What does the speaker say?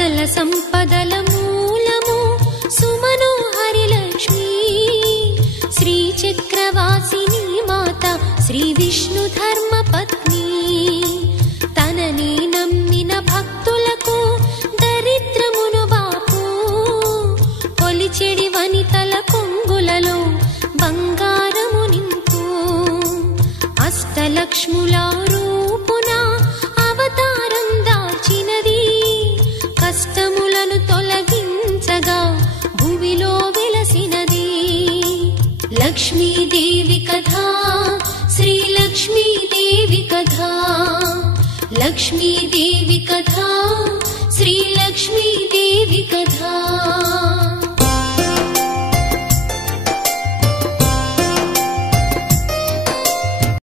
సకల సంపదల మూలము సుమనోహరి లక్ష్మీ శ్రీ చక్రవాసిని మాత శ్రీ విష్ణు ధర్మ పత్ని తనని నమ్మిన భక్తులకు దరిద్రమును బాపు కొలిచెడి వనితల కొంగులలో బంగారము నింపు అష్టలక్ష్ముల రూపున అవతారం దాల్చినది కష్టములను తొలగించగా భూమిలో వెలసినది లక్ష్మీదేవి కథా శ్రీ లక్ష్మీదేవి కథా లక్ష్మీదేవి కథా శ్రీ లక్ష్మీదేవి కథా।